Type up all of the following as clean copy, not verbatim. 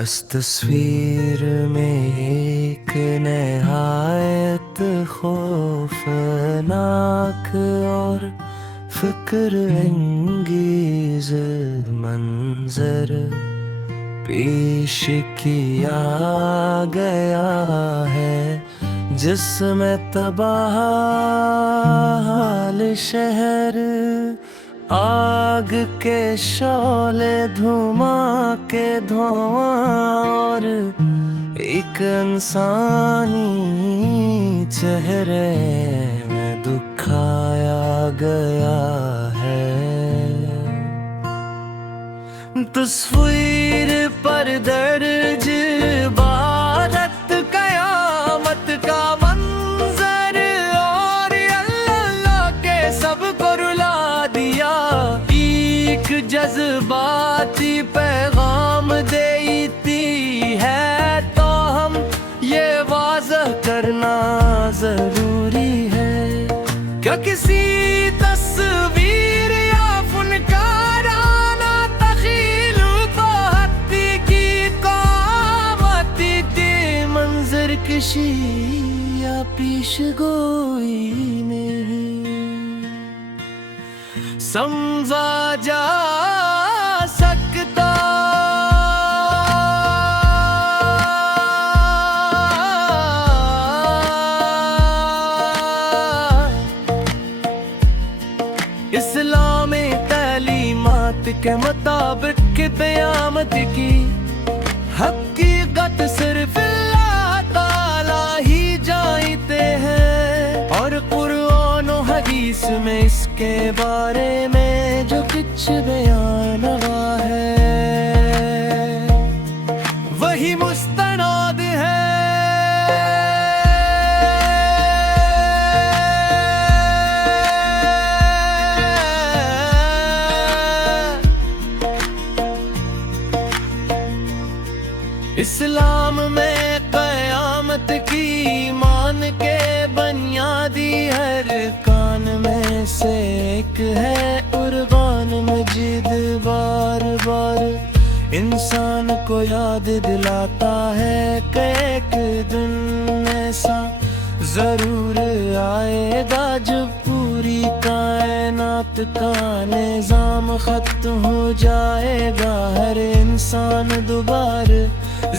اس تصویر میں ایک نہایت خوفناک اور فکر انگیز منظر پیش کیا گیا ہے، جس میں تباہ حال شہر، آگ کے شعلے، دھواں کے دھواں، اور ایک انسانی چہرے میں دکھایا گیا ہے۔ تصویر پر درج عبارت قیامت کا منظر، اور اللہ کے سب کو رلا دیا، ایک جذباتی پیغام دیتی ہے، تو ہم یہ واضح کرنا ضروری ہے کہ کسی تصویر یا فنکارانہ تخیل کو ہستی کی قامتی تھی، منظر کشی یا پیش گوئی نہیں سمجھا جا سکتا۔ اسلامی تعلیمات کے مطابق قیامت کی حقیقت صرف اللہ تعالی ہی جانتے ہیں، اور قرآن و حدیث میں اس کے بارے میں جو کچھ بیان ہوا ہے وہی مستند ہے۔ اسلام میں قیامت کی ایمان کے بنیادی ارکان میں سے ایک ہے قرآن مجید، بار بار انسان کو یاد دلاتا ہے کہ ایک دن ایسا ضرور آئے گا جب پوری کائنات کا نظام ختم ہو جائے گا، ہر انسان دوبارہ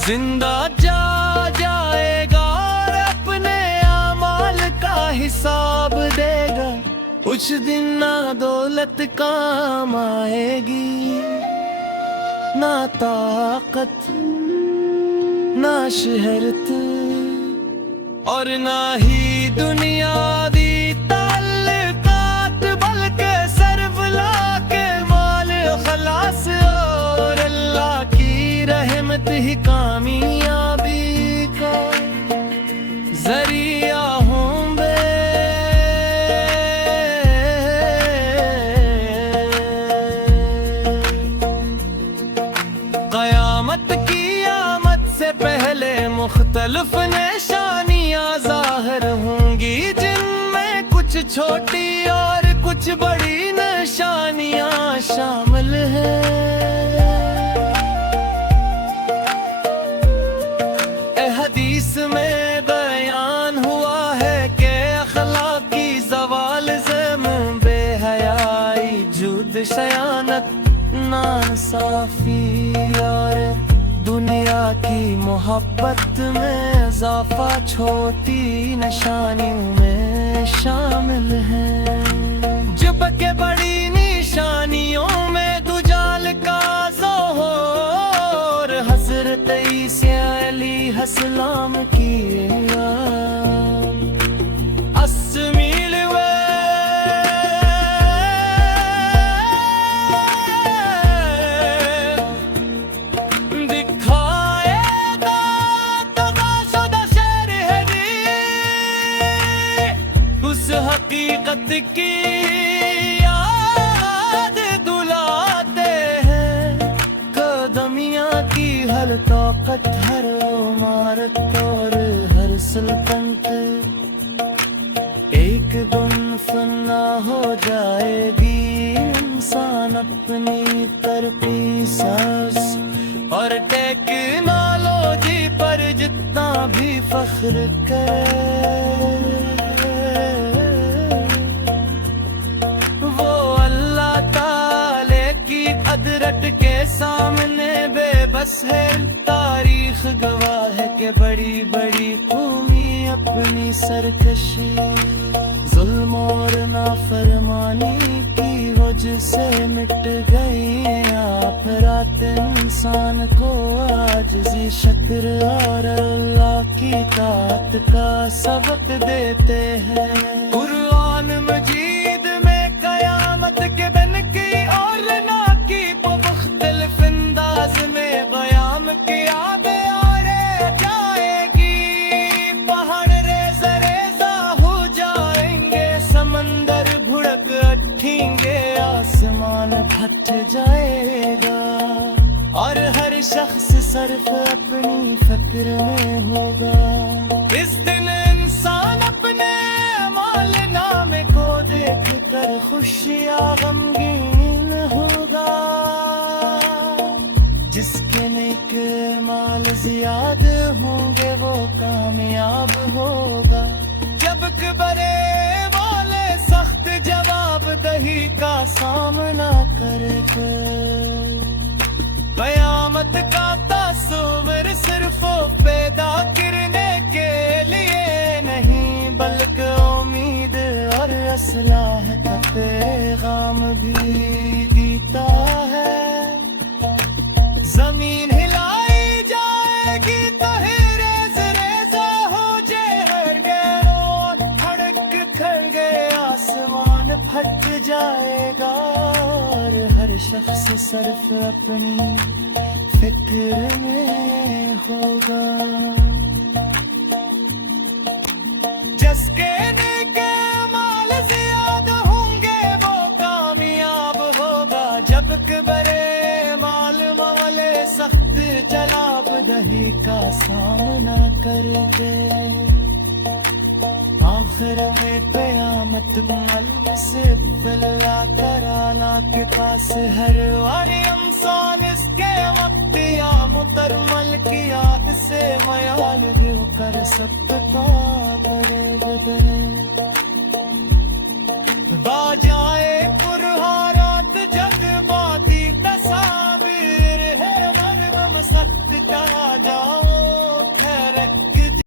زندہ جائے گا اور اپنے اعمال کا حساب دے گا۔ کچھ دن نہ دولت کام آئے گی، نہ طاقت، نہ شہرت، اور نہ ہی دنیاوی تعلقات، بلکہ صرف لا کے مال خلاص اور اللہ کی رحمت ہی کامیابی کا ذریعہ ہوں گے۔ قیامت کی آمد سے پہلے مختلف نشانیاں ظاہر ہوں گی، جن میں کچھ چھوٹی اور کچھ بڑی نشانیاں شامل ہیں۔ حدیث میں بیان ہوا ہے کہ اخلاقی زوال، ظلم، بے حیائی، جھوٹ، خیانت، ناانصافی اور دنیا کی محبت میں اضافہ چھوٹی نشانیوں میں شامل ہیں، جبکہ بڑی نشانیوں میں دجال کا ظہور، حضرت عیسیٰ علیہ السلام کی اسمیل دکھائے گا تغاشدہ شہر ہری، اس حقیقت کی یاد دلاتے ہیں، قدمیاں کی ہر طاقت، ہر عمارت اور ہر سلطنت ایک دم فنا ہو جائے گی، انسان اپنی ترقی، سائنس اور ٹیکنالوجی بھی فخر کرے، وہ اللہ تعالی کی قدرت کے سامنے بے بس ہے، تاریخ گواہ ہے کہ بڑی بڑی قومی اپنی سرکشی، ظلم اور نافرمانی کی وجہ سے مٹ گئی ہیں، آپ رات انسان کو عاجزی، شکر اور اللہ کی طاعت کا سبق دیتے ہیں۔ قرآن مجید میں قیامت کے دن کی اور نا کی مختلف انداز میں بیان کیا آسمان پھٹ جائے گا اور ہر شخص صرف اپنی فکر میں ہوگا، اس دن انسان اپنے اعمال نامے کو دیکھ کر خوشیاں غمگین ہوگا، جس کے نیک اعمال زیادہ ہوں گے وہ کامیاب ہوگا، جب برے والے سخت جواب دہی کا سامنا کرے گا۔ قیامت کا تصور صرف پیدا کرنے کے لیے نہیں بلکہ امید اور اصلاح کا پیغام بھی دیتا ہے۔ زمین ہلائی جائے گی تو ریز ریزہ ہو جائے گا، دھڑک کھڑے آسمان پھٹ جائے گا اور ہر شخص صرف اپنی فکر میں ہوگا، جس کے نیک اعمال زیادہ ہوں گے وہ کامیاب ہوگا، جبکہ برے مال والے سخت جواب دہی کا سامنا کر دے۔ آخر میں قیامت معلوم سے اللہ تعالیٰ کے پاس ہر واری انسان اس کے وقت یا مترمل کی یاد سے میال دیو کر سکتا